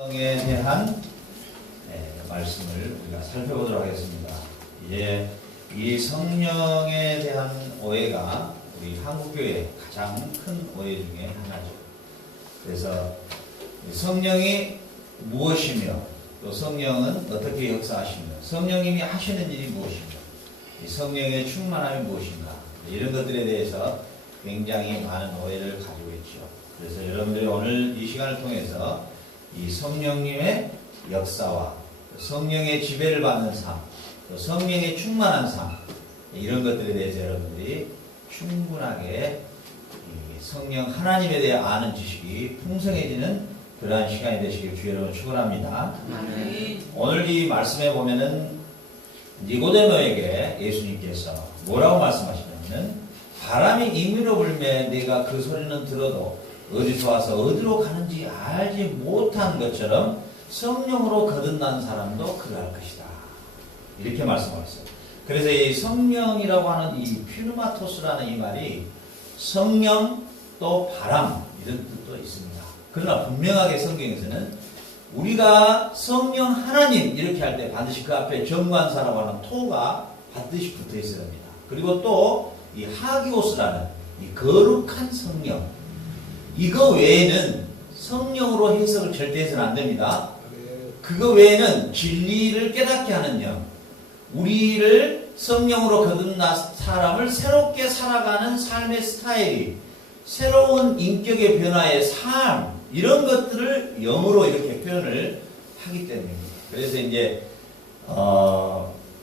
성령에 대한 말씀을 우리가 살펴보도록 하겠습니다. 이제 이 성령에 대한 오해가 우리 한국교회의 가장 큰 오해 중에 하나죠. 그래서 성령이 무엇이며 또 성령은 어떻게 역사하시며 성령님이 하시는 일이 무엇이며 이 성령의 충만함이 무엇인가 이런 것들에 대해서 굉장히 많은 오해를 가지고 있죠. 그래서 여러분들이 오늘 이 시간을 통해서 이 성령님의 역사와 성령의 지배를 받는 삶, 또 성령의 충만한 삶 이런 것들에 대해서 여러분들이 충분하게 성령 하나님에 대해 아는 지식이 풍성해지는 그러한 시간이 되시길 주의 이름으로 축원합니다. 오늘 이 말씀에 보면은 니고데모에게 예수님께서 뭐라고 말씀하시냐면 바람이 임의로 불매 내가 그 소리는 들어도 어디서 와서 어디로 가는지 알지 못한 것처럼 성령으로 거듭난 사람도 그러할 것이다. 이렇게 말씀하셨어요. 그래서 이 성령이라고 하는 이 퓨르마토스라는 이 말이 성령 또 바람 이런 뜻도 있습니다. 그러나 분명하게 성경에서는 우리가 성령 하나님 이렇게 할 때 반드시 그 앞에 정관사라고 하는 토가 반드시 붙어 있어야 합니다. 그리고 또 이 하기오스라는 이 거룩한 성령 이거 외에는 성령으로 해석을 절대 해서는 안 됩니다. 그거 외에는 진리를 깨닫게 하는 영, 우리를 성령으로 거듭난 사람을 새롭게 살아가는 삶의 스타일이 새로운 인격의 변화의 삶 이런 것들을 영으로 이렇게 표현을 하기 때문입니다. 그래서 이제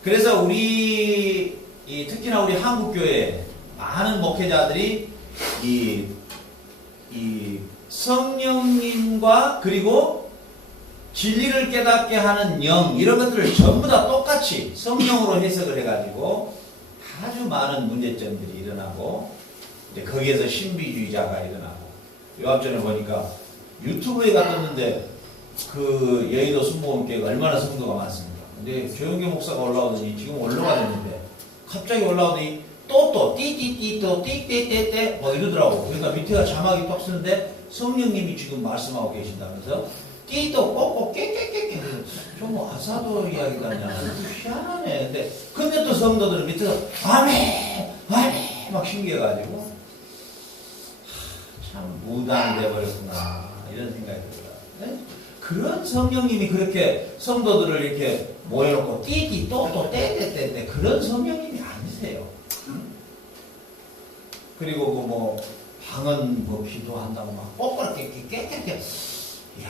그래서 우리 특히나 우리 한국교회 많은 목회자들이 이 성령님과 그리고 진리를 깨닫게 하는 영 이런 것들을 전부 다 똑같이 성령으로 해석을 해가지고 아주 많은 문제점들이 일어나고 이제 거기에서 신비주의자가 일어나고 요 앞전에 보니까 유튜브에 갔었는데 그 여의도 순복음교회가 얼마나 성도가 많습니까? 근데 조영교 목사가 올라오더니 지금 올라가 됐는데 갑자기 올라오더니 또 띠띠띠또 띠띠띠띠 뭐 이러더라고. 그러니까 밑에가 자막이 딱 쓰는데 성령님이 지금 말씀하고 계신다면서 띠도 꼭꼭 깨깨깨깨 좀 아사도 이야기가 아니야. 희한하네. 근데 또 성도들은 밑에서 아멘 아멘 막 신기해가지고 참 무당이 돼버렸구나 이런 생각이 들어요. 그런 성령님이 그렇게 성도들을 이렇게 모여놓고 띠띠 또 떼떼떼떼 그런 성령님이 아니세요. 그리고 그 뭐 방언 뭐 기도한다고 막 꼬꾸라깨 깨깨깨 이야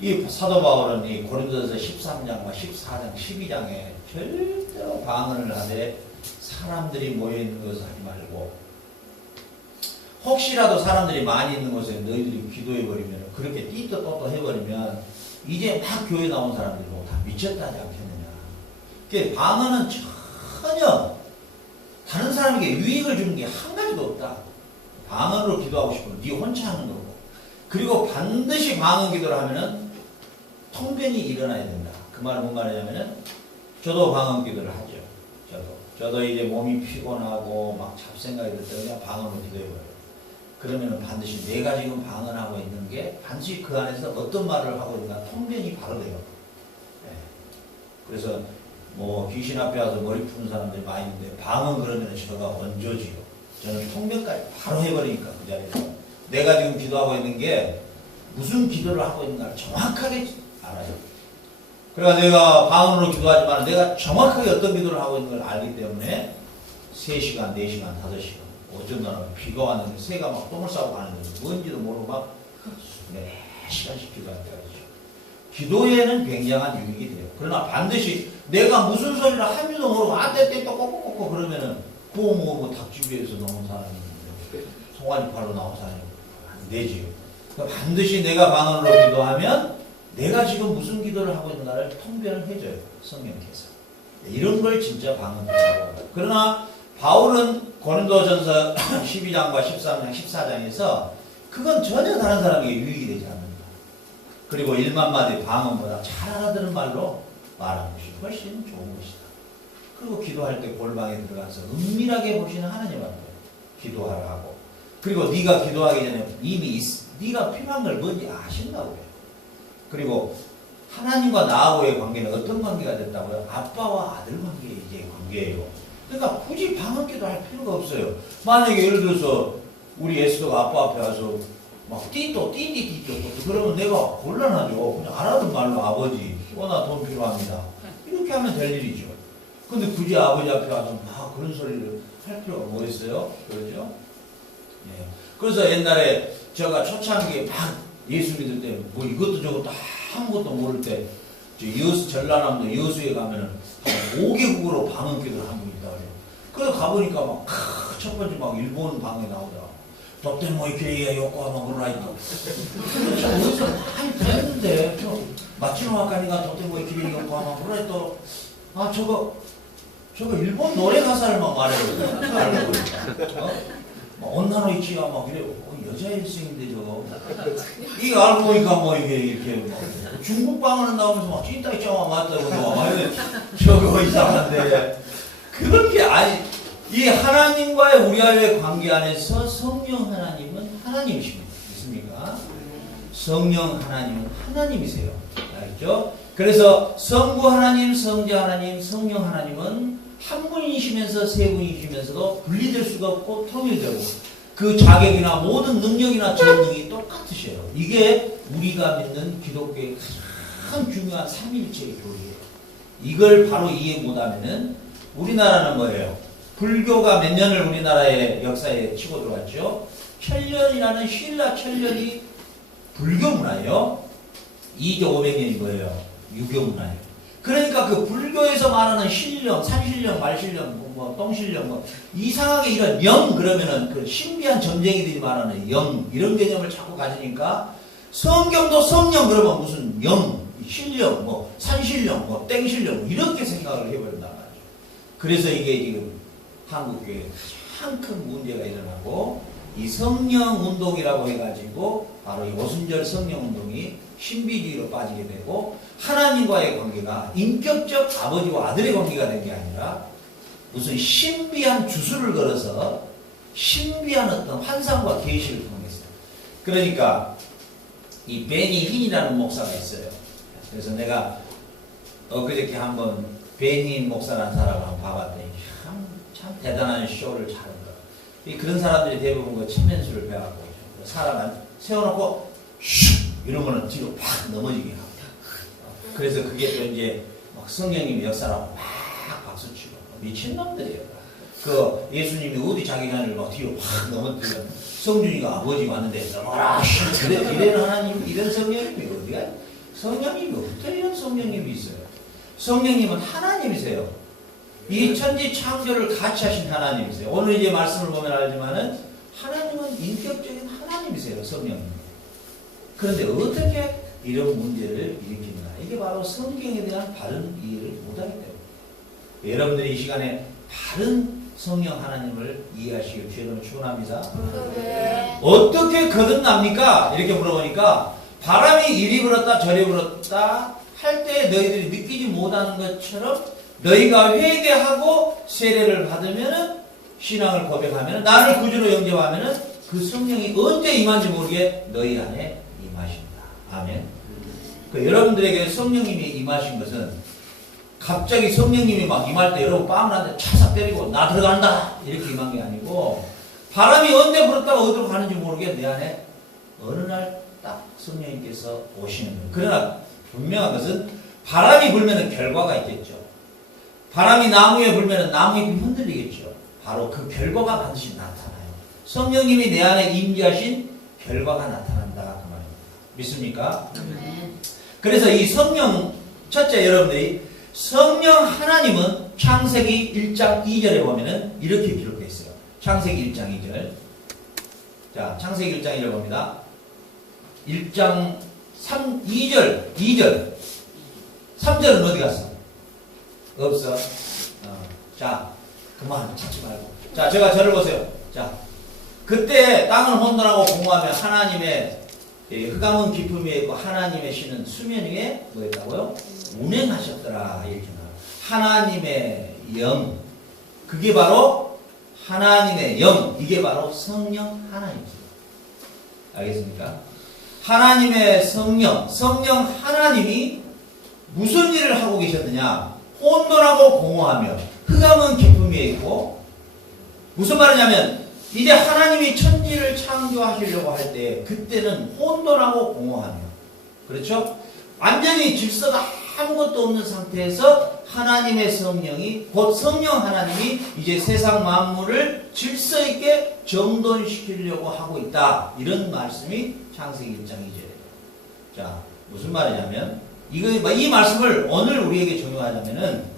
이 사도 바울은 이 고린도서 13장 14장 12장에 절대로 방언을 하되 사람들이 모여있는 것을 하지 말고 혹시라도 사람들이 많이 있는 곳에 너희들이 기도해버리면 그렇게 띠또 또또 해버리면 이제 막 교회 나온 사람들이 뭐 다 미쳤다 하지 않겠느냐. 그러니까 방언은 전혀 다른 사람에게 유익을 주는 게 한 가지도 없다. 방언으로 기도하고 싶으면 네 혼자 하는 거고 그리고 반드시 방언 기도를 하면은 통변이 일어나야 된다. 그 말은 뭔가 하냐면은 저도 방언 기도를 하죠. 저도 이제 몸이 피곤하고 막 잡생각이 들 때 그냥 방언으로 기도해버려요. 그러면은 반드시 내가 지금 방언하고 있는 게 반드시 그 안에서 어떤 말을 하고 있는가 통변이 바로 돼요. 네. 그래서 뭐 귀신 앞에 와서 머리 푸는 사람들이 많이 있는데 방언 그러면 제가 얹어지요. 저는 통변까지 바로 해버리니까 그 자리에서 내가 지금 기도하고 있는 게 무슨 기도를 하고 있는가를 정확하게 알아요. 그러니까 내가 방언으로 기도하지만 내가 정확하게 어떤 기도를 하고 있는 걸 알기 때문에 3시간, 4시간, 5시간 어쩐 날은 비가 왔는데 새가 막 똥을 싸고 가는데 뭔지도 모르고 막 4시간씩 기도할 때가 있죠. 기도에는 굉장한 유익이 돼요. 그러나 반드시 내가 무슨 소리를 하면서 모르고 아떼떼 또 꼬꼬꼬꼬 그러면은 구워 먹으면 닭집에서 나온 사람이 송아지팔로 나온 사람이 안 되지요. 그러니까 반드시 내가 방언으로 기도하면 내가 지금 무슨 기도를 하고 있는가를 통변을 해줘요. 성령께서. 이런 걸 진짜 방언이라고. 그러나 바울은 고린도전서 12장과 13장, 14장에서 그건 전혀 다른 사람에게 유익이 되지 않는다. 그리고 1만 마디 방언보다 잘 알아듣는 말로 말하는 것이 훨씬 좋은 것이다. 그리고 기도할 때 골방에 들어가서 은밀하게 보시는 하나님 앞에 기도하라 하고 그리고 네가 기도하기 전에 이미 네가 필요한 걸 뭔지 아신다고 해요. 그리고 하나님과 나하고의 관계는 어떤 관계가 됐다고요? 아빠와 아들 관계의 이제 관계예요. 그러니까 굳이 방언기도 할 필요가 없어요. 만약에 예를 들어서 우리 에스더가 아빠 앞에 와서 막 띠띠띠띠 그러면 내가 곤란하죠. 그냥 알아듣는 말로 아버지, 나 돈 필요합니다. 이렇게 하면 될 일이죠. 근데 굳이 아버지 앞에 와서 막 그런 소리를 할 필요가 뭐 있어요? 그러죠? 예. 그래서 옛날에 제가 초창기에 막 예수 믿을 때 뭐 이것도 저것도 아무것도 모를 때 전라남도 여수에 가면은 한 5개국으로 방언 기도를 한 분 있다 그래요. 그래서 가보니까 막 첫 번째 막 일본 방언이 나오더라고. 도테모 이케이야 요코하마 모라이토. 어디서 많이 들었는데 마치노 아카니가 도테모 이케이야 요코하마 모라이토. 아 저거 일본 노래 가사를 막 말해요. 알고 보니까. 언나노 이치가 막 그래. 여자 일생인데 저거. 이거 알고 보니까 뭐 이게 이렇게 뭐 중국 방언은 나오면서 막 찐따이 짜와 맞다고 막 저거 이상한데 그런 게 아니. 이 하나님과의 우리와의 관계 안에서 성령 하나님은 하나님이십니다. 믿습니까? 성령 하나님은 하나님이세요. 알겠죠? 그래서 성부 하나님, 성자 하나님, 성령 하나님은 한 분이시면서 세 분이시면서도 분리될 수가 없고 통일되고 그 자격이나 모든 능력이나 전능이 똑같으셔요. 이게 우리가 믿는 기독교의 가장 중요한 삼위일체의 교리예요. 이걸 바로 이해 못하면은 우리나라는 뭐예요? 불교가 몇 년을 우리나라의 역사에 치고 들어왔죠? 천년이라는 신라 천년이 불교 문화예요. 이게 500년이 뭐예요? 유교 문화예요. 그러니까 그 불교에서 말하는 신령, 산신령, 말신령, 뭐 똥신령, 뭐 이상하게 이런 영 그러면은 그 신비한 점쟁이들이 말하는 영 이런 개념을 자꾸 가지니까 성경도 성령 그러면 무슨 영, 신령, 뭐 산신령, 뭐 땡신령 이렇게 생각을 해버린단 말이죠. 그래서 이게 지금 한국교회에 가장 큰 문제가 일어나고 이 성령 운동이라고 해가지고 바로 이 오순절 성령 운동이 신비주의로 빠지게 되고 하나님과의 관계가 인격적 아버지와 아들의 관계가 된 게 아니라 무슨 신비한 주술을 걸어서 신비한 어떤 환상과 계시를 통해서 그러니까 이 베니 흰이라는 목사가 있어요. 그래서 내가 엊그저께 한번 베니 목사라는 사람을 한번 봐봤더니 참 대단한 쇼를 잘한다. 그런 사람들이 대부분 그 체면수를 배워갖고 사람을 세워놓고 슉 이러면은 뒤로 팍 넘어지게 합니다. 그래서 그게 또 이제 막 성령님의 역사라고 막 박수치고 미친놈들이에요. 그 예수님이 어디 자기 자녀를 막 뒤로 팍 넘어뜨리면 성준이가 아버지 왔는데 뭐라 이런 하나님 이런 성령님이 어디가 성령님이 어떻게 이런 성령님이 있어요? 성령님은 하나님이세요. 이 천지 창조를 같이 하신 하나님이세요. 오늘 이제 말씀을 보면 알지만은 하나님은 인격적인 하나님이세요. 성령님. 그런데 어떻게 이런 문제를 일으키는가? 이게 바로 성경에 대한 바른 이해를 못하기 때문에. 여러분들이 이 시간에 바른 성령 하나님을 이해하시길 주님을 축원합니다. 네. 어떻게 거듭납니까? 이렇게 물어보니까 바람이 이리 불었다 저리 불었다 할 때 너희들이 느끼지 못하는 것처럼 너희가 회개하고 세례를 받으면은 신앙을 고백하면은 나를 구주로 영접하면은 그 성령이 언제 임한지 모르게 너희 안에 임하신다. 아멘. 그 여러분들에게 성령님이 임하신 것은 갑자기 성령님이 막 임할 때 여러분 빵을 한 대 차삭 때리고 나 들어간다 이렇게 임한 게 아니고 바람이 언제 불었다가 어디로 가는지 모르게 내 안에 어느 날 딱 성령님께서 오시는 거예요. 그러나 분명한 것은 바람이 불면은 결과가 있겠죠. 바람이 나무에 불면은 나무잎이 흔들리겠죠. 바로 그 결과가 반드시 나타나요. 성령님이 내 안에 임재하신 결과가 나타난다 그 말입니다. 믿습니까? 네. 그래서 이 성령 첫째 여러분들이 성령 하나님은 창세기 1장 2절에 보면은 이렇게 기록되어 있어요. 창세기 1장 2절. 자, 창세기 1장 2절 봅니다. 1장 2절. 3절은 어디 갔어? 없어. 자, 그만 찾지 말고. 자, 저를 보세요. 자, 그때 땅은 혼돈하고 공허하며 하나님의 흑암은 깊음 위에 있고 하나님의 신은 수면 위에 뭐였다고요? 운행하셨더라. 이렇게 나와요. 하나님의 영. 그게 바로 하나님의 영. 이게 바로 성령 하나님이세요. 알겠습니까? 하나님의 성령 하나님이 무슨 일을 하고 계셨느냐? 혼돈하고 공허하며 흑암은 깊음 위에 있고, 무슨 말이냐면 이제 하나님이 천지를 창조하시려고 할 때 그때는 혼돈하고 공허하며, 그렇죠? 완전히 질서가 아무것도 없는 상태에서 하나님의 성령이, 곧 성령 하나님이 이제 세상 만물을 질서 있게 정돈시키려고 하고 있다. 이런 말씀이 창세기 1장 2절이에요. 자, 무슨 말이냐면 이 말씀을 오늘 우리에게 적용하자면은,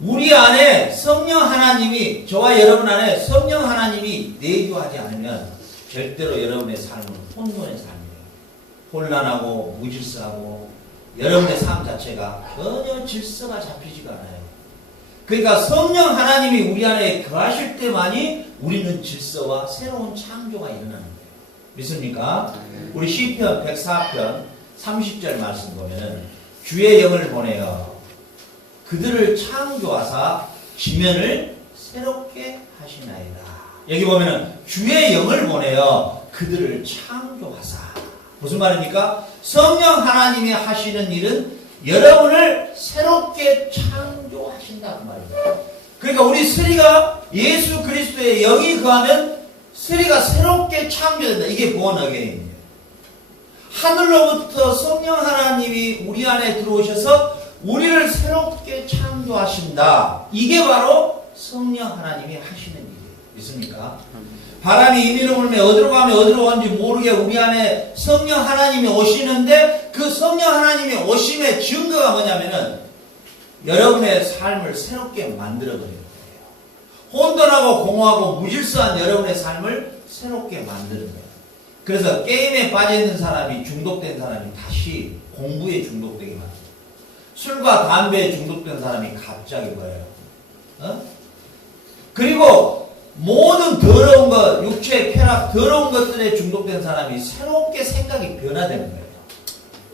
우리 안에 성령 하나님이, 저와 여러분 안에 성령 하나님이 내주하지 않으면 절대로 여러분의 삶은 혼돈의 삶이에요. 혼란하고 무질서하고 여러분의 삶 자체가 전혀 질서가 잡히지가 않아요. 그러니까 성령 하나님이 우리 안에 거하실 때만이 우리는 질서와 새로운 창조가 일어나는 거예요. 믿습니까? 우리 시편 104편 30절 말씀 보면은 주의 영을 보내어 그들을 창조하사 지면을 새롭게 하시나이다. 여기 보면은 주의 영을 보내어 그들을 창조하사, 무슨 말입니까? 성령 하나님이 하시는 일은 여러분을 새롭게 창조하신다 그 말입니다. 그러니까 우리 스리가 예수 그리스도의 영이 거하면 스리가 새롭게 창조된다. 이게 born again입니다. 하늘로부터 성령 하나님이 우리 안에 들어오셔서 우리를 새롭게 창조하신다. 이게 바로 성령 하나님이 하시는 일이에요. 믿습니까? 바람이 이리로 불면 어디로 가면 어디로 가는지 모르게 우리 안에 성령 하나님이 오시는데, 그 성령 하나님이 오심의 증거가 뭐냐면은 여러분의 삶을 새롭게 만들어버리는 거예요. 혼돈하고 공허하고 무질서한 여러분의 삶을 새롭게 만드는 거예요. 그래서 게임에 빠져있는 사람이, 중독된 사람이 다시 공부에 중독되게 만들어요. 술과 담배에 중독된 사람이 갑자기 뭐예요? 그리고 모든 더러운 것, 육체의 쾌락, 더러운 것들에 중독된 사람이 새롭게 생각이 변화되는 거예요.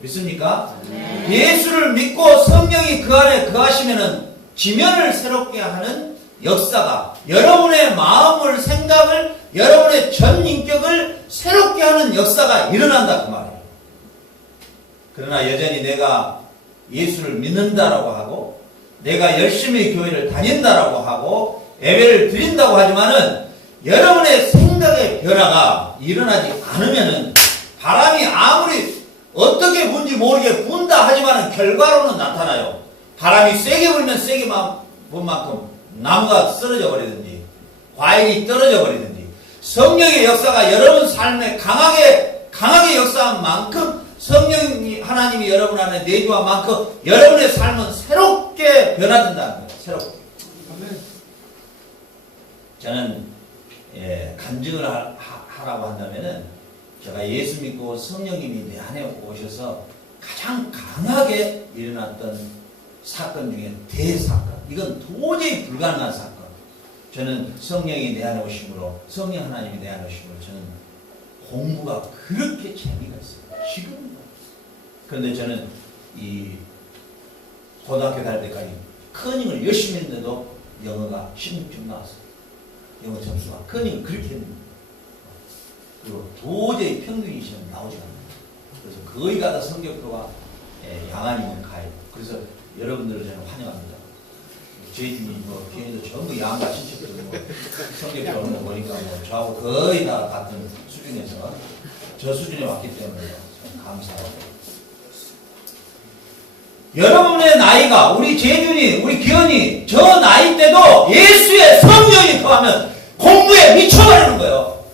믿습니까? 네. 예수를 믿고 성령이 그 안에 거하시면은 지면을 새롭게 하는 역사가, 여러분의 마음을, 생각을, 여러분의 전 인격을 새롭게 하는 역사가 일어난다 그 말이에요. 그러나 여전히 내가 예수를 믿는다라고 하고, 내가 열심히 교회를 다닌다라고 하고, 예배를 드린다고 하지만은 여러분의 생각의 변화가 일어나지 않으면은, 바람이 아무리 어떻게 분지 모르게 분다 하지만은 결과로는 나타나요. 바람이 세게 불면 세게 분 만큼 나무가 쓰러져 버리든지 과일이 떨어져 버리든지, 성령의 역사가 여러분 삶에 강하게 역사한 만큼, 성령 하나님이 여러분 안에 내주한 만큼 여러분의 삶은 새롭게 변화된다는 거예요. 새롭게. 저는 간증을 하라고 한다면은, 제가 예수 믿고 성령님이 내 안에 오셔서 가장 강하게 일어났던 사건 중에 대사건, 이건 도저히 불가능한 사건. 저는 성령이 내 안에 오심으로, 성령 하나님이 내 안에 오심으로 저는 공부가 그렇게 재미가 있어요. 지금. 그런데 저는 이 고등학교 다닐 때까지 커닝을 열심히 했는데도 영어가 16점 나왔어요. 영어 점수가. 커닝을 그렇게 했는데. 그리고 도저히 평균 시험 나오지 않아요. 그래서 거의 가다 성적표가 양아니면 가요. 그래서 여러분들을 저는 환영합니다. 제이준이 뭐 비행도 전부 양가 친척들 뭐 성적표 오는 거 보니까 뭐 저하고 거의 다 같은 수준에서 저 수준에 왔기 때문에 감사하고. 여러분의 나이가, 우리 재준이, 우리 기현이 저 나이 때도 예수의 성령이 더하면 공부에 미쳐버리는 거예요.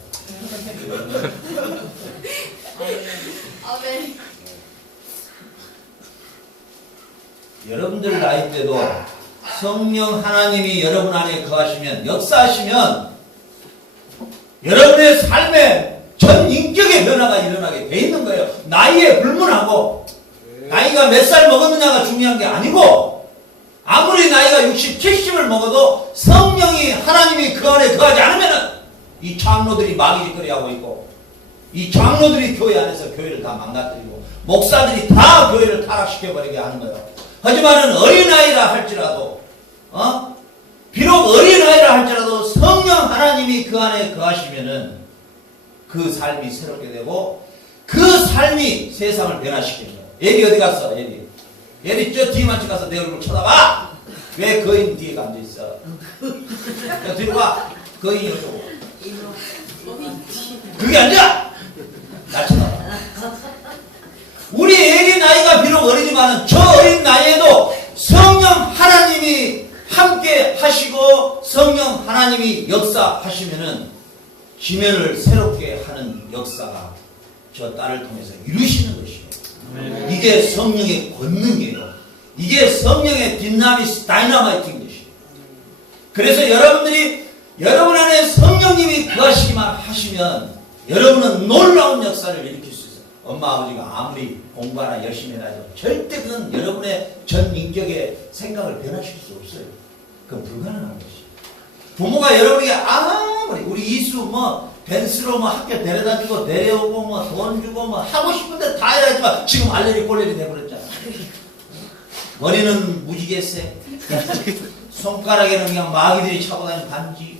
여러분들 나이 때도 성령 하나님이 여러분 안에 거하시면, 역사하시면 여러분의 삶에 전 인격의 변화가 일어나게 돼 있는 거예요. 나이에 불문하고, 나이가 몇 살 먹었느냐가 중요한 게 아니고, 아무리 나이가 60, 70을 먹어도 성령이, 하나님이 그 안에 거하지 않으면 이 장로들이 마귀짓거리 하고 있고, 이 장로들이 교회 안에서 교회를 다 망가뜨리고, 목사들이 다 교회를 타락시켜버리게 하는 거예요. 하지만은 어린아이라 할지라도, 비록 어린아이라 할지라도 성령 하나님이 그 안에 거하시면은 그 삶이 새롭게 되고, 그 삶이 세상을 변화시키는 거예요. 엘이 어디 갔어? 엘이 저 뒤에만 가서 내 얼굴 쳐다봐. 왜 거인 뒤에 앉아있어? 야, 뒤로 가. 거인이 어쩌고. 그게 아니야. 날 쳐다봐. 우리 엘이 나이가 비록 어리지만 저 어린 나이에도 성령 하나님이 함께 하시고 성령 하나님이 역사하시면은 지면을 새롭게 하는 역사가 저 딸을 통해서 이루시는 것이에요. 이게 성령의 권능이에요. 이게 성령의 다이나마이트인 것이에요. 그래서 여러분들이 여러분 안에 성령님이 구하시기만 하시면 여러분은 놀라운 역사를 일으킬 수 있어요. 엄마 아버지가 아무리 공부하나 열심히 해도 절대 그건 여러분의 전 인격의 생각을 변화시킬 수 없어요. 그건 불가능한 것이에요. 부모가 여러분에게 아무리 우리 이수 벤스로 학교 데려다주고 내려오고 돈 주고 하고 싶은데 다 해야지만 지금 알레르기 꼴레리 돼버렸잖아. 머리는 무지개색, 손가락에는 그냥 마귀들이 차고 다니는 반지.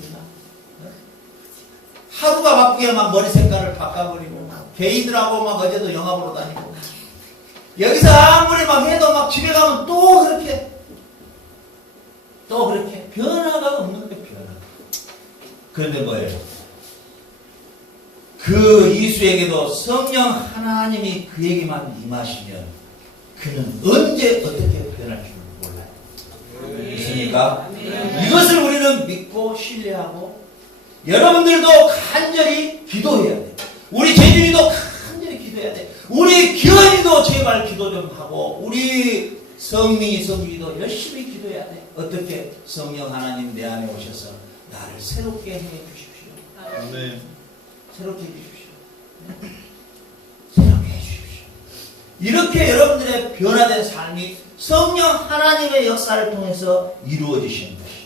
하루가 바쁘게 막 머리 색깔을 바꿔버리고 게이들하고 어제도 영화 보러 다니고 여기서 아무리 해도 집에 가면 또 그렇게 변화가 없는 거예요. 변화가. 그런데 뭐예요? 그 이수에게도 성령 하나님이 그에게만 임하시면 그는 언제 어떻게 변할지 몰라요. 믿습니까? 이것을 우리는 믿고 신뢰하고 여러분들도 간절히 기도해야 돼. 우리 재준이도 간절히 기도해야 돼. 우리 기현이도 제발 기도 좀 하고 우리 성민이 성준이도 열심히 기도해야 돼. 어떻게? 성령 하나님 내 안에 오셔서 나를 새롭게 해 주십시오. 네. 새롭게 해 주십시오. 새롭게 해 주십시오. 이렇게 여러분들의 변화된 삶이 성령 하나님의 역사를 통해서 이루어지시는 것이에요.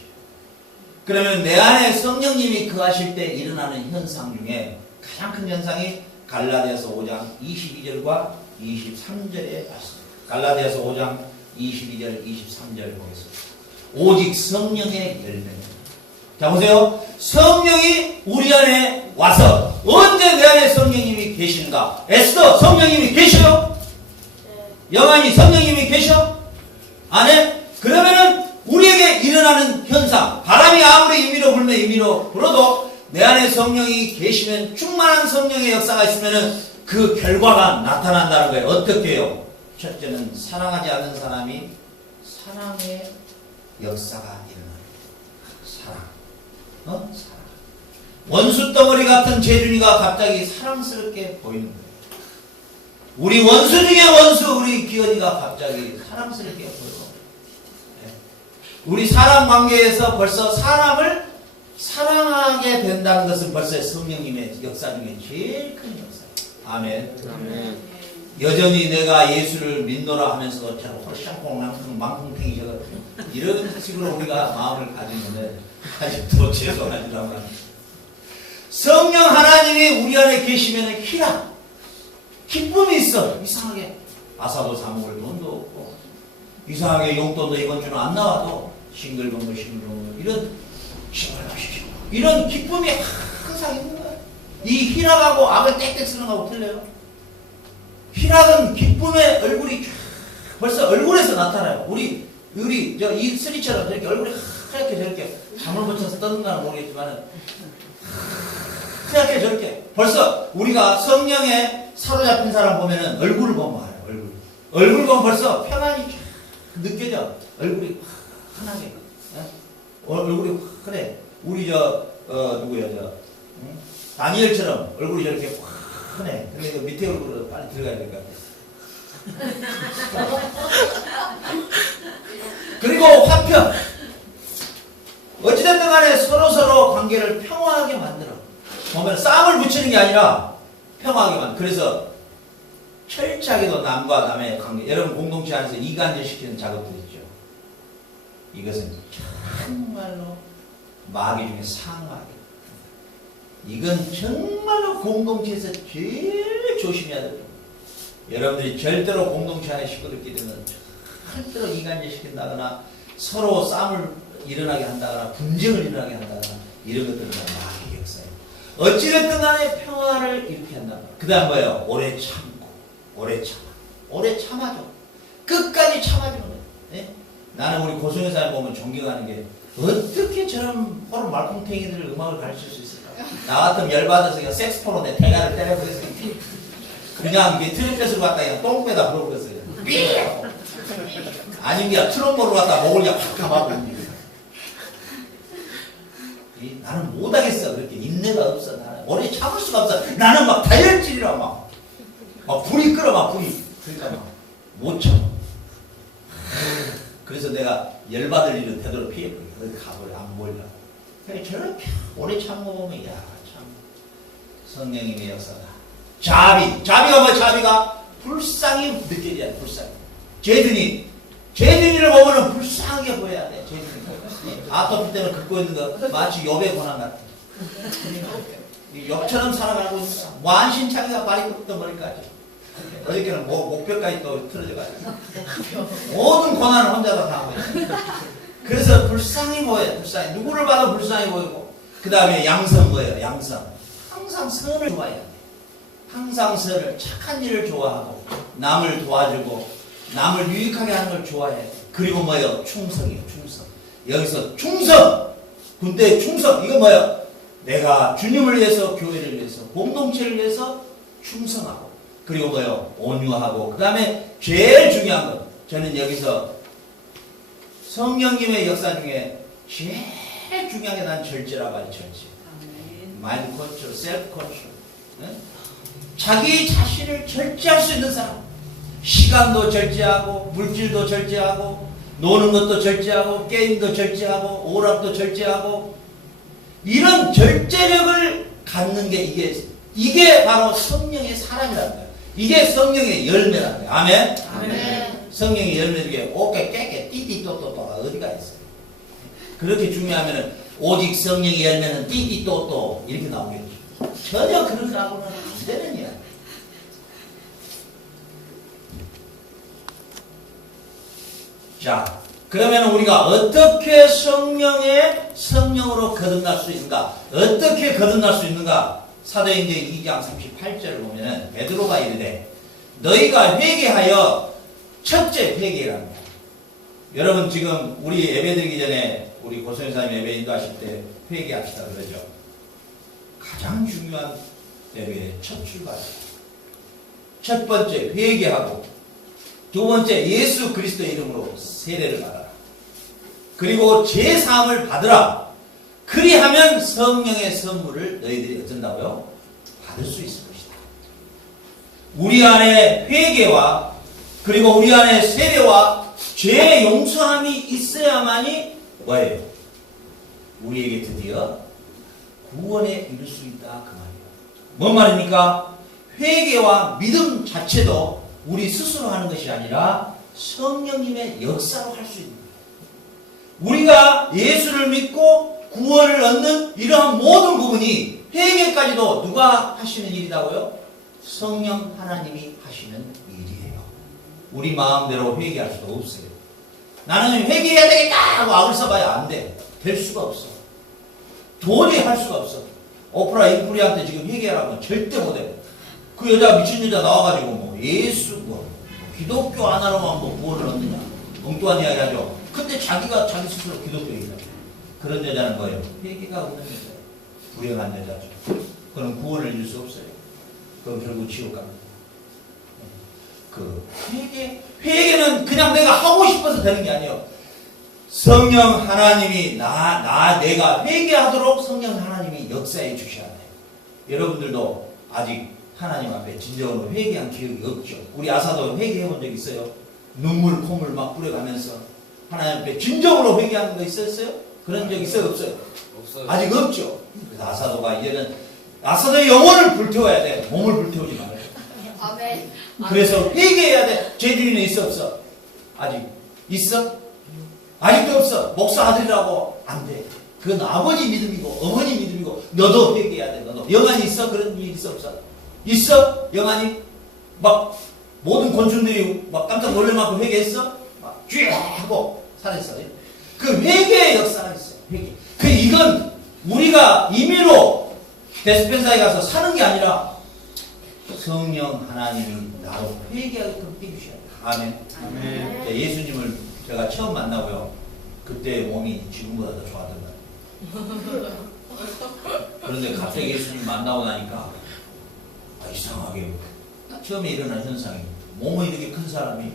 그러면 내 안에 성령님이 거하실 때 일어나는 현상 중에 가장 큰 현상이 갈라디아서 5장 22절과 23절에 말씀입니다. 갈라디아서 5장 22절 23절 보겠습니다. 오직 성령의 열매입니다. 자 보세요. 성령이 우리 안에 와서 언제 내 안에 성령님이 계신가? 에스더 성령님이 계셔요? 영환이 성령님이 계셔? 안에? 그러면은 우리에게 일어나는 현상, 바람이 아무리 임의로 불면 임의로 불어도 내 안에 성령이 계시면 충만한 성령의 역사가 있으면 그 결과가 나타난다는 거예요. 어떻게 해요? 첫째는 사랑하지 않는 사람이 사랑의 역사가 일어나요. 사랑. 사랑. 원수덩어리 같은 재준이가 갑자기 사랑스럽게 보이는 거예요. 우리 원수 중에 원수, 우리 기현이가 갑자기 사랑스럽게 보여요. 우리 사람 관계에서 벌써 사람을 사랑하게 된다는 것은 벌써 성령님의 역사 중에 제일 큰 역사예요. 아멘. 아멘. 여전히 내가 예수를 믿노라 하면서도 저는 홀쌍콩 망콩탱이셔가지고 이런 식으로 우리가 마음을 가지면 아직도 죄송하지만 성령 하나님이 우리 안에 계시면 희락, 기쁨이 있어. 이상하게 아사도 사먹을 돈도 없고 이상하게 용돈도 이번 주는 안 나와도 싱글벙글 이런 기쁨이 항상 있는 거예요. 이 희락하고 악을 땡땡 쓰는 거하고 틀려요. 희락은 기쁨의 얼굴이 벌써 얼굴에서 나타나요. 우리 이 스리처럼 저렇게 얼굴이 하얗게 저렇게 잠을 붙여서 떴는가는 모르겠지만 하얗게 저렇게 벌써 우리가 성령에 사로잡힌 사람 보면은 얼굴을 보면 알아요. 얼굴 보면 벌써 평안이 느껴져. 얼굴이 환하게. 얼굴이 그래. 우리 누구야 다니엘처럼 얼굴이 저렇게 환해. 근데 그 밑에 얼굴로 빨리 들어가야 될 것 같아. 그리고 화평. 어찌됐든 간에 서로 관계를 평화하게 만들어. 보면 싸움을 붙이는 게 아니라 평화하게 만들어. 그래서 철저하게도 남과 남의 관계, 여러분 공동체 안에서 이간질시키는 작업들 있죠. 이것은 정말로 마귀 중에 상마귀. 이건 정말로 공동체에서 제일 조심해야 돼요. 여러분들이 절대로 공동체 안에 식구들끼리 되면 절대로 이간질시킨다거나 서로 싸움을 일어나게 한다거나 분쟁을 일어나게 한다거나 이런 것들은 마귀의 역사예요. 어찌됐든 간에 평화를 일으켜야 한다. 그 다음 뭐예요? 오래 참고, 오래 참아. 오래 참아줘. 끝까지 참아주는 거예요. 예? 나는 우리 고소연사님 보면 존경하는 게 어떻게 저런 호른 말콩탱이들 음악을 가르칠 수 있을까? 나 같으면 열받아서 그냥 색스폰으로 내 대가를 때려버렸어요. 그냥 이게 트럼펫으로 갖다 그냥 똥배다 불어버렸어요. 삐! 아니면 그냥 트럼본으로 갖다 목을 그냥 확 감아버립니다. 나는 못하겠어. 그렇게 인내가 없어. 나는 오래 참을 수가 없어. 나는 막 다혈질이라 막 불이 끓어 막 불이. 그러니까 막 못 참아. 그래서 내가 열받을 일은 되도록 피해버려. 어디 가버려. 안 보이려고. 저렇게 오래 참고보면, 야, 참. 성령님의 역사가. 자비가 뭐야, 자비가? 불쌍히 느껴져야 돼, 불쌍히. 죄든이를 보면은 불쌍하게 보여야 돼, 죄든이. 아토피 때문에 긁고 있는 거, 마치 욥의 고난 같아. 욥처럼 살아가고 있는 거야. 완신창이가 발이부터 머리까지. 어저께는 목뼈까지 또 틀어져가지고. 모든 고난을 혼자 다 당하고 있어. 그래서 불쌍히 보여요. 불쌍히. 누구를 봐도 불쌍히 보이고. 그 다음에 양성 뭐예요? 양성. 항상 선을 좋아해야 돼. 항상 선을, 착한 일을 좋아하고, 남을 도와주고, 남을 유익하게 하는 걸 좋아해야 돼. 그리고 뭐예요? 충성이에요. 충성. 여기서 충성! 군대의 충성. 이거 뭐예요? 내가 주님을 위해서, 교회를 위해서, 공동체를 위해서 충성하고, 그리고 뭐예요? 온유하고, 그 다음에 제일 중요한 건, 저는 여기서 성령님의 역사 중에 제일 중요한 게 난 절제라고 하죠, 절제. 마인드 컨트롤, 셀프 컨트롤. 자기 자신을 절제할 수 있는 사람. 시간도 절제하고, 물질도 절제하고, 노는 것도 절제하고, 게임도 절제하고, 오락도 절제하고, 이런 절제력을 갖는 게 이게 바로 성령의 사람이라는 거예요. 이게 성령의 열매라는 거예요. 아멘? 아멘. 성령의 열매 중에 오케, 깨깨, 띠띠또또또가 어디가 있어요? 그렇게 중요하면은 오직 성령의 열매는 띠띠또또 이렇게 나오겠죠. 전혀 그렇게 하고는 안 되는 이야. 자, 그러면 우리가 어떻게 성령으로 거듭날 수 있는가? 어떻게 거듭날 수 있는가? 사도행전 2장 38절을 보면은 베드로가 이르되 너희가 회개하여 첫째 회개라는 거야. 여러분 지금 우리 예배드리기 전에 우리 고소연사님 예배 인도하실 때 회개합시다 그러죠. 가장 중요한 예배의 첫 출발. 첫 번째 회개하고 두 번째 예수 그리스도의 이름으로 세례를 받아라. 그리고 제사함을 받으라. 그리하면 성령의 선물을 너희들이 어쩐다고요? 받을 수 있을 것이다. 우리 안에 회개와 그리고 우리 안에 세례와 죄의 용서함이 있어야만이 뭐예요? 우리에게 드디어 구원에 이를 수 있다 그 말이에요. 뭔 말입니까? 회개와 믿음 자체도 우리 스스로 하는 것이 아니라 성령님의 역사로 할 수 있는 거예요. 우리가 예수를 믿고 구원을 얻는 이러한 모든 부분이 회개까지도 누가 하시는 일이라고요? 성령 하나님이 하시는 일이에요. 우리 마음대로 회개할 수도 없어요. 나는 회개해야 되겠다 하고 악을 써봐야 안 돼. 될 수가 없어. 도저히 할 수가 없어. 오프라 인프리한테 지금 회개하라고 절대 못해. 그 여자 미친 여자 나와가지고 뭐 예수 뭐 기독교 하나로만 뭐 구원을 얻느냐 엉뚱한 이야기 하죠. 근데 자기가 자기 스스로 기독교인이다. 그런 여자는 뭐예요? 회개가 없는 여자예요. 불행한 여자죠. 그럼 구원을 이룰 수 없어요. 그럼 결국 지옥 갑니다. 그 회개는 그냥 내가 하고 싶어서 되는 게 아니에요. 성령 하나님이 내가 회개하도록 성령 하나님이 역사해 주셔야 돼요. 여러분들도 아직 하나님 앞에 진정으로 회개한 기억이 없죠. 우리 아사도 회개해 본 적 있어요? 눈물 콧물 막 뿌려가면서 하나님 앞에 진정으로 회개하는 거 있었어요? 그런 적 있어요? 없어요? 없어요. 아직 없죠. 그래서 아사도가 이제는 아사도의 영혼을 불태워야 돼. 몸을 불태우지 말아요. 아멘. 그래서 회개해야 돼. 죄인은 있어 없어? 아직 있어? 아직도 없어. 목사 아들이라고 안 돼. 그건 아버지 믿음이고 어머니 믿음이고 너도 회개해야 돼. 너도. 영안이 있어? 그런 일 있어 없어? 있어? 영안이? 막 모든 곤충들이 막 깜짝 놀랄만큼 회개했어? 막 쥐 하고 살았어요. 그 회개의 역사가 있어요. 회개. 이건 우리가 임의로 데스펜사에 가서 사는 게 아니라 성령 하나님이 나로 회개하게끔 해주셔야 돼요. 아멘. 아멘. 예수님을 제가 처음 만나고요. 그때 몸이 지금보다 더 좋았던 것 같아요. 그런데 갑자기 예수님 만나고 나니까 이상하게 처음에 일어난 현상이 몸이 이렇게 큰 사람이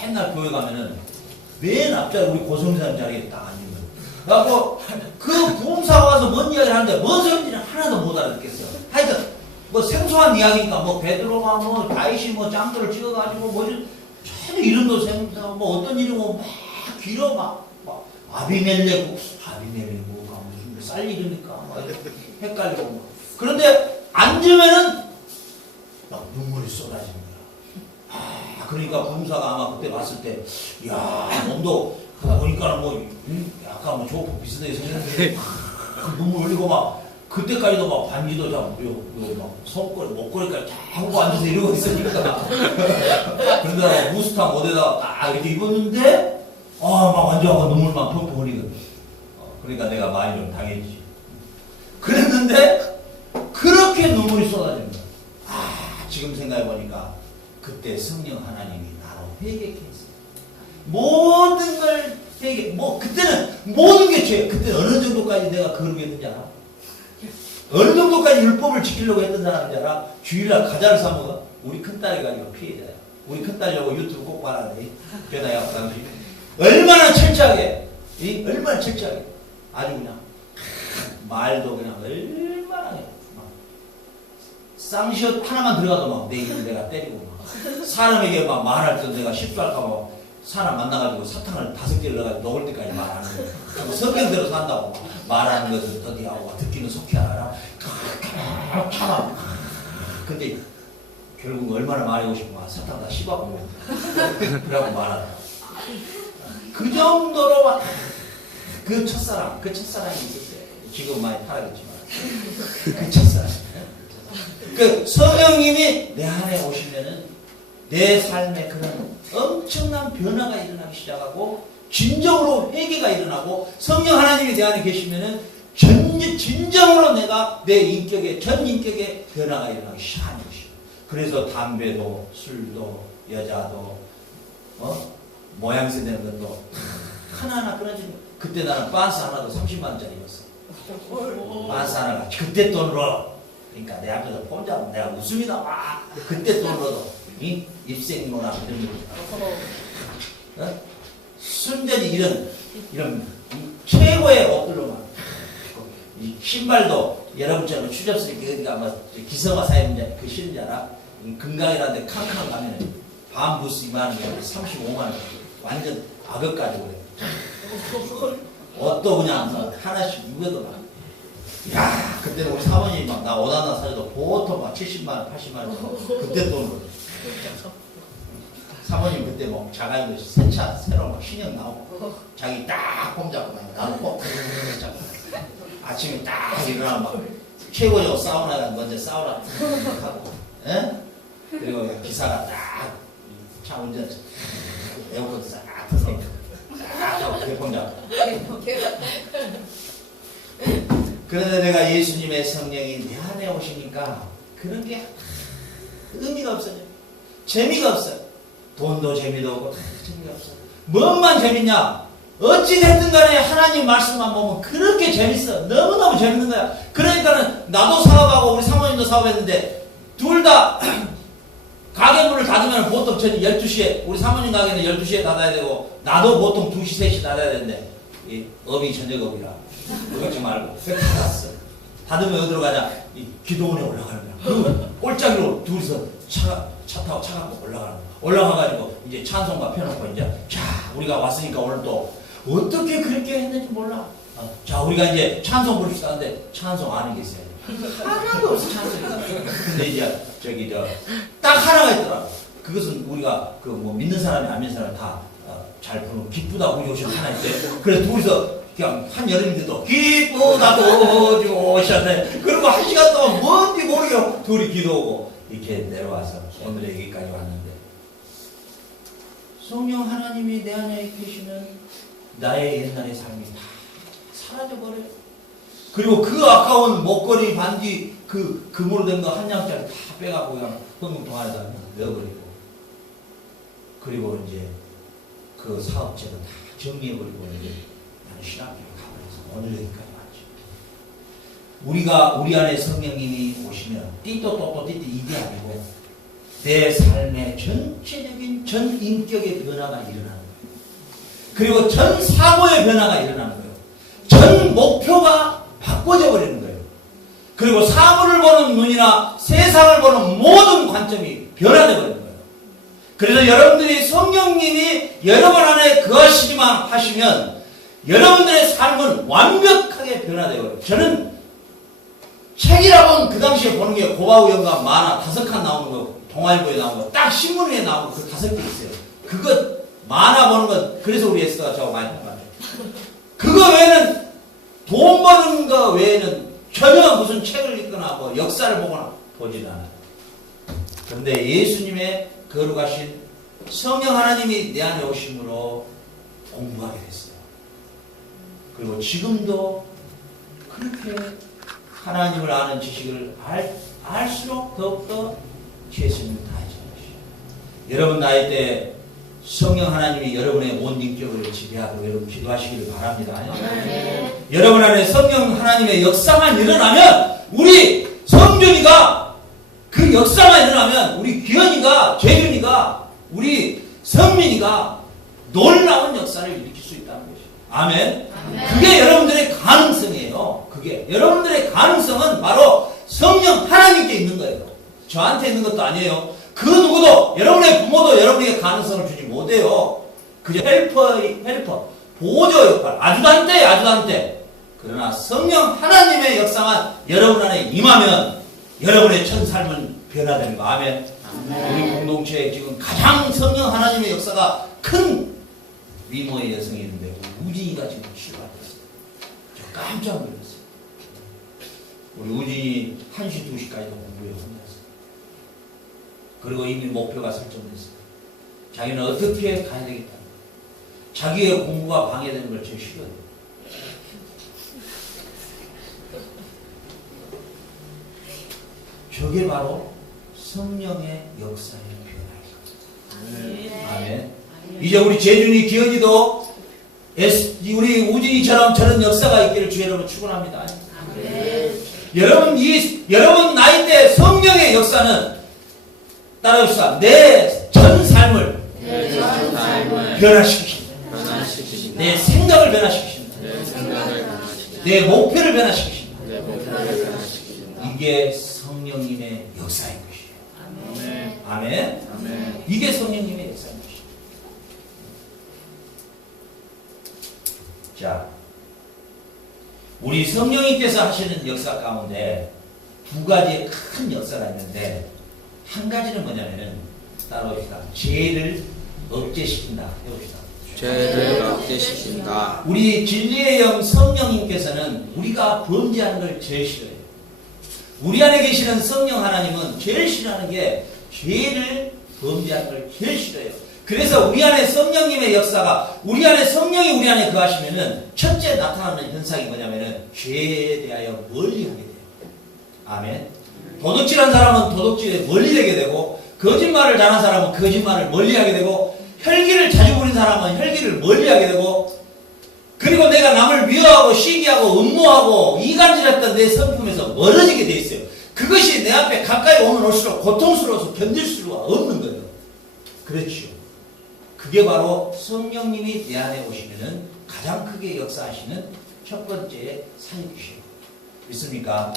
맨날 교회 가면은 맨 앞자리 우리 고성사님 자리에 딱 앉는 거예요. 그래갖고 그 부흥사가 와서 뭔 이야기를 하는데 뭔 소리인지는 하나도 못 알아듣겠어요. 하여튼 뭐 생소한 이야기니까 뭐 베드로가 뭐 다윗이 뭐 짱돌을 찍어가지고 뭐 전혀 이름도 생소하고 뭐 어떤 이름고 막 길어 막 아비멜레고 무슨 쌀 이름이니까 막 헷갈리고 막. 그런데 앉으면은 막 눈물이 쏟아지는 거야. 그러니까 부흥사가 아마 그때 봤을 때, 야 몸도 보니까는 뭐 약간 뭐 조폭 비슷하게 생겼는데 눈물 흘리고 막 그때까지도 막 반지도 잡고 막 손걸이 목걸이까지 다 하고 앉아서 이러고 있으니까 그러다가 무스탕 어디다가 딱 이렇게 입었는데 막 완전 눈물만 펑펑 흘리거든. 그러니까 내가 많이 좀 당했지. 그랬는데 그렇게 눈물이 쏟아집니다. 지금 생각해보니까 그때 성령 하나님이 나로 회개케 했어요. 모든 걸 회개, 그때는 모든 게 죄. 그때 어느 정도까지 내가 거룩했는지 알아? 어느 정도까지 율법을 지키려고 했던 사람인지 알아? 주일날 과자를 사먹어. 우리 큰딸이 가지고 피해자야. 우리 큰딸이라고 유튜브 꼭 봐라. 변화야, 그 당시. 얼마나 철저하게, 얼마나 철저하게. 아주 그냥, 말도 그냥 얼마나 해. 쌍시옷 하나만 들어가도 막 내 입을 내가 때리고 막 사람에게 막 말할 때 내가 실수할까봐 사람 만나가지고 사탕을 5개를 넣어가지고 녹을 때까지 말하는 거야. 성경대로 산다고 말하는 것을 더디하고 듣기는 속히 하라. 참아. 근데 결국 얼마나 말하고 싶으면 사탕 다 씹어보고 그러고 말하다. 그 정도로 막 그 첫사랑이 있었어요. 지금 많이 타락했지만 그 첫사랑. 그 성령님이 내 안에 오시면은 내 삶에 그런 엄청난 변화가 일어나기 시작하고 진정으로 회개가 일어나고 성령 하나님이 내 안에 계시면은 진정으로 내가 내 인격에 전 인격에 변화가 일어나기 시작하는 것이요. 그래서 담배도 술도 여자도 모양새 되는 것도 하나하나 끊어지는 거예요. 그때 나는 반스 하나도 30만 원짜리였어. 반스 하나가 그때 돈으로. 그러니까 내 앞에서 혼자 내가 웃음이 나와. 그때 돈으로도 입생로나 이런 거. 순전히 이런 최고의 옷들로만. 이 신발도 여러분처럼 추접스럽게 어디가 아마 기성화 사입자 그 신은 줄 알아? 금강이라는데 캉캉 가면 밤부스 이만한 게 35만 원. 완전 악업 가지고 그래. 옷도 그냥 하나씩 입어도 막. 야, 그때는 우리 사모님이 막 나 옷 하나 사줘도 보통 막 70만 원, 80만 원. 그때 돈으로. 사모님 그때 뭐 자가용 새차 새로 막 신형 나오고 자기 딱 폼잡고 나도 꼭 잡고 아침에 딱 일어나 막 최고죠. 사우나가 먼저 사우나 하고, 그리고 기사가 딱 차 운전 에어컨 싹 틀어 딱 하고 그게 잡고. 그런데 내가 예수님의 성령이 내 안에 오시니까 그런 게 의미가 없어요. 재미가 없어요. 돈도 재미도 없고 재미가 없어요. 뭔만 재밌냐? 어찌됐든 간에 하나님 말씀만 보면 그렇게 재밌어. 너무너무 재밌는 거야. 그러니까는 나도 사업하고 우리 사모님도 사업했는데 둘 다 가게 문을 닫으면 보통 전 12시에 우리 사모님 가게는 12시에 닫아야 되고 나도 보통 2시, 3시 닫아야 되는데 이 업이 저녁업이라 그러지 말고 닫았어. 닫으면 어디로 가자? 이 기도원에 올라가는 거야. 그리고 꼴짝이로 둘이서 차 타고 차 갖고 올라가는 거야. 올라가가지고 이제 찬송가 펴놓고 이제 자 우리가 왔으니까 오늘 또 어떻게 그렇게 했는지 몰라. 자 우리가 이제 찬송 부릅시다 하는데 찬송 아는 게 있어요. 하나도 없어 찬송이. 근데 이제 저기 딱 하나가 있더라고. 그것은 우리가 그 뭐 믿는 사람이 안 믿는 사람이 다 잘 부르고 기쁘다고 우리 오시는 하나 있대. 그래서 둘이서 그냥 한여름인데도 기쁘다고 오셨네. 그리고 1시간 동안 뭔지 모르게 둘이 기도하고 이렇게 내려와서 오늘의 여기까지 왔는데 성령 하나님이 내 안에 계시면 나의 옛날의 삶이 다 사라져버려요. 그리고 그 아까운 목걸이, 반지, 그 금으로 된 거 한 양짜리 다 빼갖고 그냥 헌금통안에다 넣어버리고, 그리고 이제 그 사업체도 다 정리해버리고 이제 나는 신학교로 가버려서 오늘 여기까지 왔죠. 우리 안에 성령님이 오시면 띠또또또 띠띠 이게 아니고 내 삶의 전체적인 전 인격의 변화가 일어나는 거예요. 그리고 전 사고의 변화가 일어나는 거예요. 전 목표가 바꿔져 버리는 거예요. 그리고 사물을 보는 눈이나 세상을 보는 모든 관점이 변화되어 버리는 거예요. 그래서 여러분들이 성령님이 여러분 안에 거하시기만 하시면 여러분들의 삶은 완벽하게 변화되어 버려요. 저는 책이라고는 그 당시에 보는 게 고바우 영감 만화 5칸 나오는 거, 동아일보에 나온 거, 딱 신문에 나온 거 그 5개 있어요. 그거 만화 보는 건 그래서 우리 에스더가 저거 많이 본 것 같아요. 그거 외에는 돈 버는 거 외에는 전혀 무슨 책을 읽거나 뭐 역사를 보거나 보질 않아요. 그런데 예수님의 거룩하신 성령 하나님이 내 안에 오심으로 공부하게 됐어요. 그리고 지금도 그렇게 하나님을 아는 지식을 알수록 더욱더 최선을 다하지 마시오. 여러분 나이 때 성령 하나님이 여러분의 온 인격을 지배하고 여러분 기도하시기를 바랍니다. 여러분 안에 성령 하나님의 역사만 일어나면 우리 성준이가 그 역사만 일어나면 우리 기현이가 재준이가 우리 성민이가 놀라운 역사를 일으킬 수 있다는 것이죠. 아멘. 그게 여러분들의 가능성이에요. 그게 여러분들의 가능성은 바로 성령 하나님께 있는 거예요. 저한테 있는 것도 아니에요. 그 누구도 여러분의 부모도 여러분에게 가능성을 주지 못해요. 그저 헬퍼 보조 역할 아주단테. 그러나 성령 하나님의 역사가 여러분 안에 임하면 여러분의 전 삶은 변화되는 거. 아멘. 우리 공동체에 지금 가장 성령 하나님의 역사가 큰 미모의 여성이 있는데 우진이가 지금 출발했어요. 저 깜짝 놀랐어요. 우리 우진이 1시, 2시까지도 공부에 혼났어요. 그리고 이미 목표가 설정됐어요. 자기는 어떻게 가야 되겠다. 자기의 공부가 방해되는 걸 제일 싫어해요. 저게 바로 성령의 역사의 변화예요. 아멘. 이제 우리 재준이, 기현이도 우리 우진이처럼 저런 역사가 있기를 주 여러분 축원합니다. 여러분 나이 때 성령의 역사는 따라합시다. 내 전 삶을 변화시키십니다. 내 생각을 변화시키십니다. 내 목표를 변화시키십니다. 이게 성령님의 역사인 것이에요. 아멘. 이게 성령님의 역사인 것이에요. 자, 우리 성령님께서 하시는 역사 가운데 두 가지의 큰 역사가 있는데 한 가지는 뭐냐면은 따라오시다. 죄를 억제시킨다. 해봅시다. 죄를 억제시킨다. 우리 진리의 영 성령님께서는 우리가 범죄하는 걸 제일 싫어해요. 우리 안에 계시는 성령 하나님은 제일 싫어하는 게 죄를 범죄하는 걸 제일 싫어해요. 그래서 우리 안에 성령님의 역사가 우리 안에 성령이 우리 안에 거하시면은 첫째 나타나는 현상이 뭐냐면은 죄에 대하여 멀리하게 돼요. 아멘. 도둑질한 사람은 도둑질에 멀리하게 되고 거짓말을 잘한 사람은 거짓말을 멀리하게 되고 혈기를 자주 부린 사람은 혈기를 멀리하게 되고 그리고 내가 남을 미워하고 시기하고 음모하고 이간질했던 내 성품에서 멀어지게 돼 있어요. 그것이 내 앞에 가까이 오면 올수록 고통스러워서 견딜 수가 없는 거예요. 그렇죠. 그게 바로 성령님이 내 안에 오시면은 가장 크게 역사하시는 첫 번째 사역이시요. 믿습니까?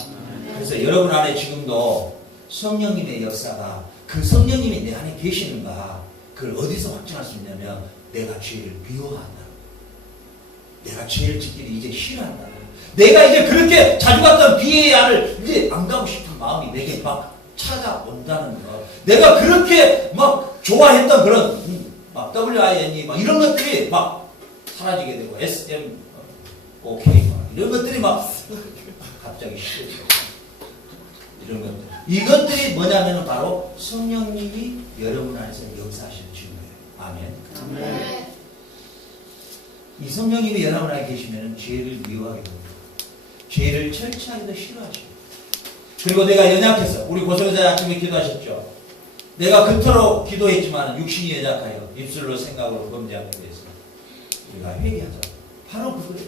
그래서 여러분 안에 지금도 성령님의 역사가 그 성령님이 내 안에 계시는가 그걸 어디서 확증할 수 있냐면 내가 죄를 미워한다. 내가 죄를 짓기를 이제 싫어한다. 내가 이제 그렇게 자주 갔던 비에야를 이제 안 가고 싶은 마음이 내게 막 찾아온다는 거. 내가 그렇게 막 좋아했던 그런 막 WINE 막 이런 것들이 막 사라지게 되고 SM, OK 이런 것들이 막 갑자기 싫어지고 이런 것들. 이것들이 뭐냐면 바로 성령님이 여러분 안에서 역사하시는 증거예요. 아멘. 이 성령님이 여러분 안에 계시면 죄를 미워하게 됩니다. 죄를 철저하게 싫어하시고, 그리고 내가 연약해서, 우리 고성자 아침에 기도하셨죠. 내가 그토록 기도했지만 육신이 연약하여 입술로 생각으로 범죄하기 위해서 우리가 회개하자. 바로 그거예요.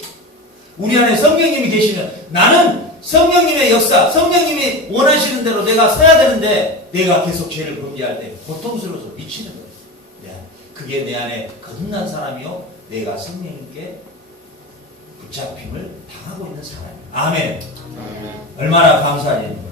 우리 안에 성령님이 계시면 나는 성령님의 역사, 성령님이 원하시는 대로 내가 서야 되는데 내가 계속 죄를 범죄할 때 고통스러워서 미치는 거예요. 네. 그게 내 안에 거듭난 사람이요, 내가 성령님께 붙잡힘을 당하고 있는 사람이에요. 아멘. 얼마나 감사한 일입니까.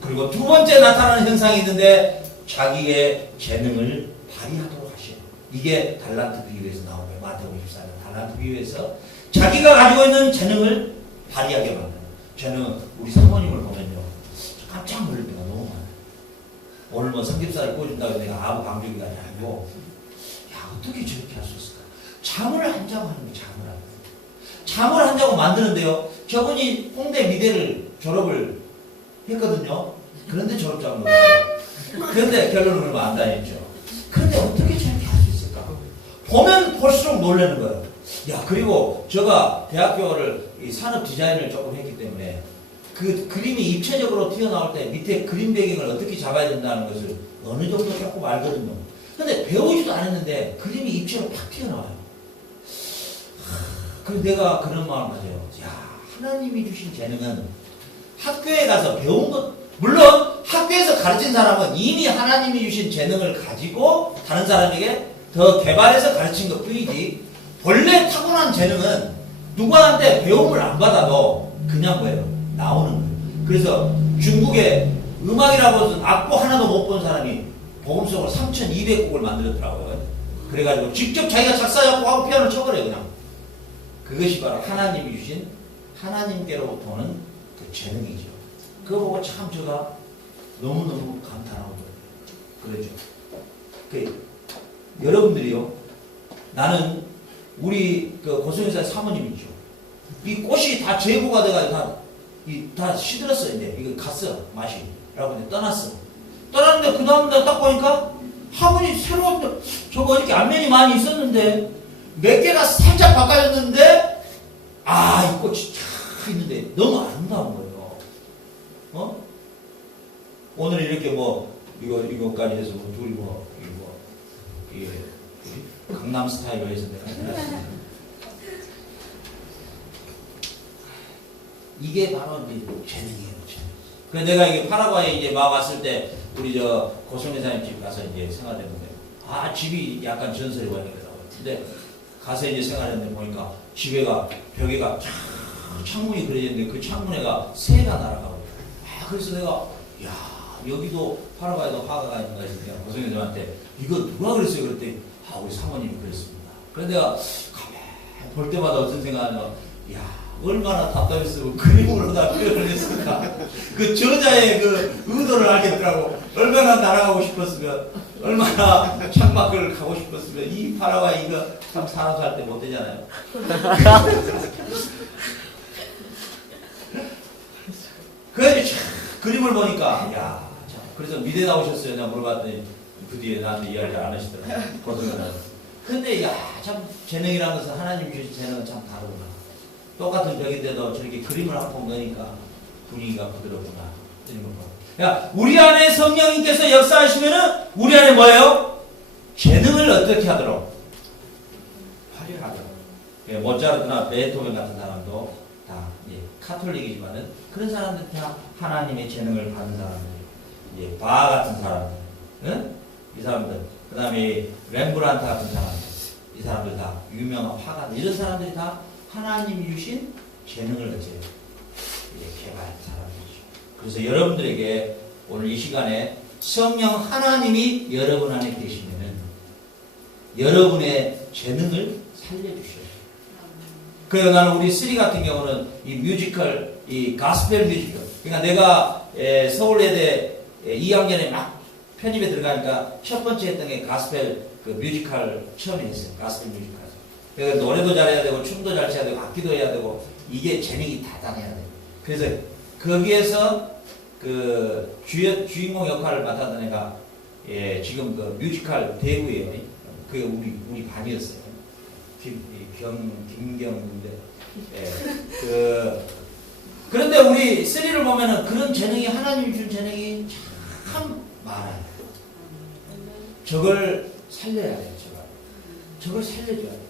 그리고 두 번째 나타나는 현상이 있는데 자기의 재능을 발휘하도록 하셔요. 이게 달란트 비유에서 나온 거예요. 마태복음 14장 달란트 비유에서 자기가 가지고 있는 재능을 발휘하게 만드는. 저는 우리 사모님을 보면요, 깜짝 놀랄 때가 너무 많아요. 오늘 뭐 삼겹살을 구워준다고 내가 아무 강조기가 아니고, 야, 어떻게 저렇게 할 수 있을까? 잠을 안 자고 하는 거예요. 잠을 안 자고. 잠을 안 자고 만드는데요, 저분이 홍대 미대를 졸업을 했거든요. 그런데 졸업장을 못했어요. 그런데 결론은 얼마 안 다녔죠. 그런데 어떻게 저렇게 할 수 있을까? 보면 볼수록 놀라는 거예요. 야, 그리고 제가 대학교를 이 산업 디자인을 조금 했기 때문에 그 그림이 입체적으로 튀어나올 때 밑에 그림 배경을 어떻게 잡아야 된다는 것을 어느 정도 조금 알거든요. 근데 배우지도 않았는데 그림이 입체로 팍 튀어나와요. 그래서 내가 그런 마음을 가져요. 야, 하나님이 주신 재능은 학교에 가서 배운 것, 물론 학교에서 가르친 사람은 이미 하나님이 주신 재능을 가지고 다른 사람에게 더 개발해서 가르친 것 뿐이지, 원래 타고난 재능은 누구한테 배움을 안 받아도 그냥 뭐예요? 나오는 거예요. 그래서 중국에 음악이라고 해서 악보 하나도 못 본 사람이 복음성을 3,200곡을 만들었더라고요. 그래가지고 직접 자기가 작사, 작곡하고 피아노를 쳐버려요, 그냥. 그것이 바로 하나님이 주신 하나님께로부터 오는 그 재능이죠. 그거 보고 참 제가 너무너무 감탄하고 그러죠. 여러분들이요, 나는 우리 그 고성여사 사모님이죠. 이 꽃이 다 재고가 돼가지고 다 시들었어. 이제 이거 갔어, 맛이. 라고 이제 떠났어. 떠났는데 그 다음날 딱 보니까 화분이 새로운, 저거 이렇게 안면이 많이 있었는데 몇 개가 살짝 바꿔졌는데, 아, 이 꽃이 쫙 있는데 너무 아름다운 거예요. 어? 오늘 이렇게 뭐 이거까지 해서 뭐 둘이 이게 강남 스타일로 해서 내가 이게 바로 이제 재능이에요, 재능. 그래서 내가 이게 파라과이에 이제 막 왔을 때 우리 저 고성회사님 집 가서 이제 생활했는데, 아, 집이 약간 전설이 와있더라고요. 근데 가서 이제 생활했는데 보니까 집에가 벽에가 창문이 그려졌는데 그 창문에가 새가 날아가고, 아, 그래서 내가 야, 여기도 파라과이도 화가가 있는 거지. 내가 고성회사님한테 이거 누가 그랬어요? 그랬더니 아, 우리 사모님이 그랬습니다. 그래서 내가 가만히 볼 때마다 어떤 생각하냐면, 야, 얼마나 답답했으면 그림으로 다 표현을 했을까. 그 저자의 그 의도를 알겠더라고. 얼마나 날아가고 싶었으면, 얼마나 창밖을 가고 싶었으면. 이 파라과이 이거 참 사람 살 때 못 되잖아요. 그래서 그림을 보니까, 야, 참. 그래서 미대 나오셨어요. 내가 물어봤더니 그 뒤에 나한테 이야기 안 하시더라고요. 고등학교. 근데 야, 참 재능이라는 것은 하나님 주신 재능은 참 다르구나. 똑같은 벽인데도 저렇게 그림을 한 번 넣으니까 분위기가 부드럽구나. 야, 우리 안에 성령님께서 역사하시면은 우리 안에 뭐예요? 재능을 어떻게 하도록? 활용하도록. 예, 모차르트나 베토벤 같은 사람도 다 카톨릭이지만은 그런 사람들 다 하나님의 재능을 받은 사람들. 바 같은 사람들, 응? 이 사람들. 그 다음에 렘브란트 같은 사람들. 이 사람들 다 유명한 화가들. 이런 사람들이 다 하나님이 주신 재능을 가지고 개발한 사람이죠. 그래서 여러분들에게 오늘 이 시간에 성령 하나님이 여러분 안에 계시면은 여러분의 재능을 살려주셔요. 그래서 나는 우리 쓰리 같은 경우는 이 뮤지컬, 이 가스펠 뮤지컬. 그러니까 내가 서울예대 2학년에 막 편입에 들어가니까 첫 번째 했던 게 가스펠 그 뮤지컬 처음에 했어요. 가스펠 뮤지컬. 그러니까 노래도 잘해야 되고 춤도 잘 춰야 되고 악기도 해야 되고 이게 재능이 다당해야 돼요. 그래서 거기에서 그 주인공 역할을 맡았던 애가 지금 그 뮤지컬 대구예요. 그게 우리 반이었어요. 김경인데 그런데 우리 쓰리를 보면은 그런 재능이 하나님이 준 재능이 참 많아요. 저걸 살려야 돼요. 저걸 살려줘야 돼요.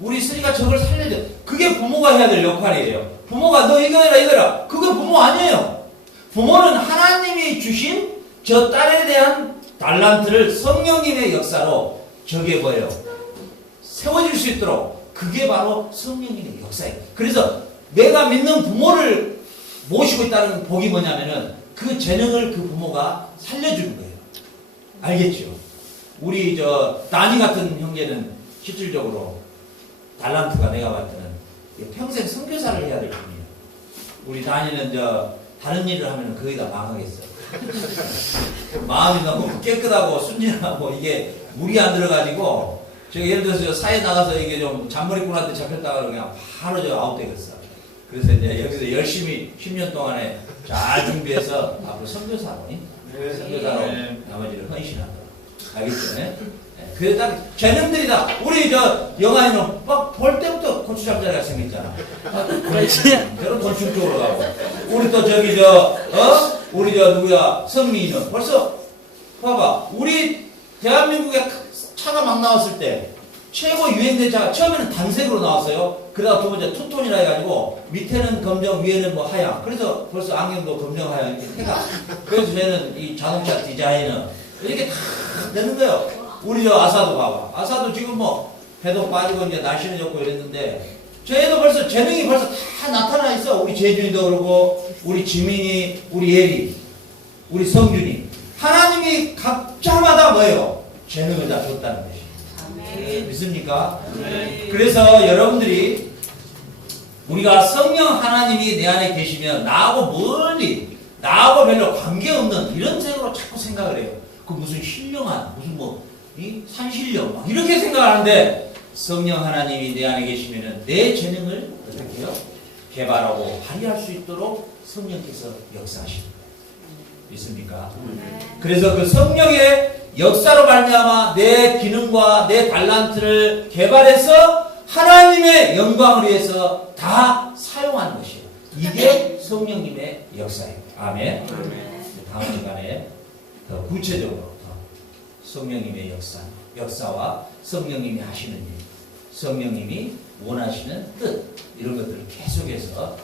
우리 쓰리가 저걸 살려야 돼요. 그게 부모가 해야 될 역할이에요. 부모가 너 이거 해라 이거 해라. 그게 부모 아니에요. 부모는 하나님이 주신 저 딸에 대한 달란트를 성령님의 역사로 저게 뭐예요? 세워질 수 있도록 그게 바로 성령님의 역사예요. 그래서 내가 믿는 부모를 모시고 있다는 복이 뭐냐면은 그 재능을 그 부모가 살려주는 거예요. 알겠죠? 우리 나니 같은 형제는 실질적으로 달란트가 내가 봤을 때는 평생 선교사를 해야 될 뿐이에요. 우리 다니는 다른 일을 하면 거의 다 망하겠어. 마음이 너무 깨끗하고 순진하고 이게 물이 안 들어가지고 예를 들어서 사회 나가서 이게 좀 잔머리꾼한테 잡혔다가 그냥 바로 아웃되겠어. 그래서 이제 여기서 열심히 10년 동안에 잘 준비해서 앞으로 선교사로 나머지를 헌신한다. 알겠죠? 네? 그래 딱 재능들이 다 우리 영화에는 막 볼 때부터 고추장자리가 생겼잖아. 저런 건축 쪽으로 가고 우리 또 우리 누구야 성민이는 벌써 봐봐 우리 대한민국에 차가 막 나왔을 때 최고 유행된 차가 처음에는 단색으로 나왔어요. 그러다 두 번째 투톤이라 해가지고 밑에는 검정 위에는 뭐 하양. 그래서 벌써 안경도 검정 하양 이렇게 해가. 그래서 저는 이 자동차 디자인은 이렇게 다 되는 거예요. 우리 아사도 봐봐. 아사도 지금 뭐 배도 빠지고 이제 날씨는 좋고 이랬는데 저희도 벌써 재능이 벌써 다 나타나 있어. 우리 재준이도 그러고 우리 지민이, 우리 예리, 우리 성준이. 하나님이 각자마다 뭐예요? 재능을 다 줬다는 것이. 믿습니까? 그래서 여러분들이 우리가 성령 하나님이 내 안에 계시면 나하고 멀리 나하고 별로 관계없는 이런 생각으로 자꾸 생각을 해요. 그 무슨 신령한 무슨 이 산신령 막 이렇게 생각하는데 성령 하나님이 내 안에 계시면은 내 재능을 어떻게 해요? 개발하고 발휘할 수 있도록 성령께서 역사하시는 거예요. 믿습니까? 그래서 그 성령의 역사로 말미암아 내 기능과 내 달란트를 개발해서 하나님의 영광을 위해서 다 사용하는 것이에요. 이게 성령님의 역사예요. 아멘. 다음 시간에 더 구체적으로 성령님의 역사와 성령님이 하시는 일, 성령님이 원하시는 뜻 이런 것들을 계속해서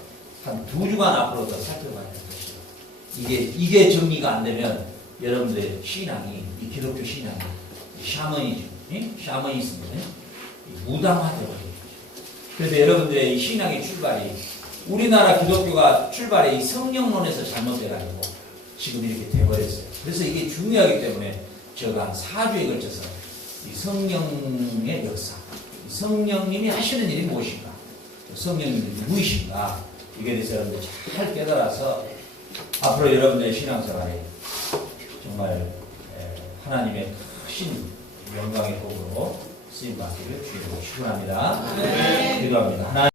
한 2주간 앞으로 더 살펴봐야 될 것이에요. 이게 정리가 안 되면 여러분들의 신앙이 이 기독교 신앙이 샤머니즘이 무당화되거든요. 그래서 여러분들의 이 신앙의 출발이 우리나라 기독교가 출발이 이 성령론에서 잘못돼가지고 지금 이렇게 돼버렸어요. 그래서 이게 중요하기 때문에 제가 한 4주에 걸쳐서 이 성령의 역사, 성령님이 하시는 일이 무엇인가, 성령님이 누구이신가 이게 대해서 여러분들 잘 깨달아서 앞으로 여러분들의 신앙생활에 정말 하나님의 크신 영광의 복으로 쓰임받기를 주님으로 축원합니다. 기도합니다. 하나님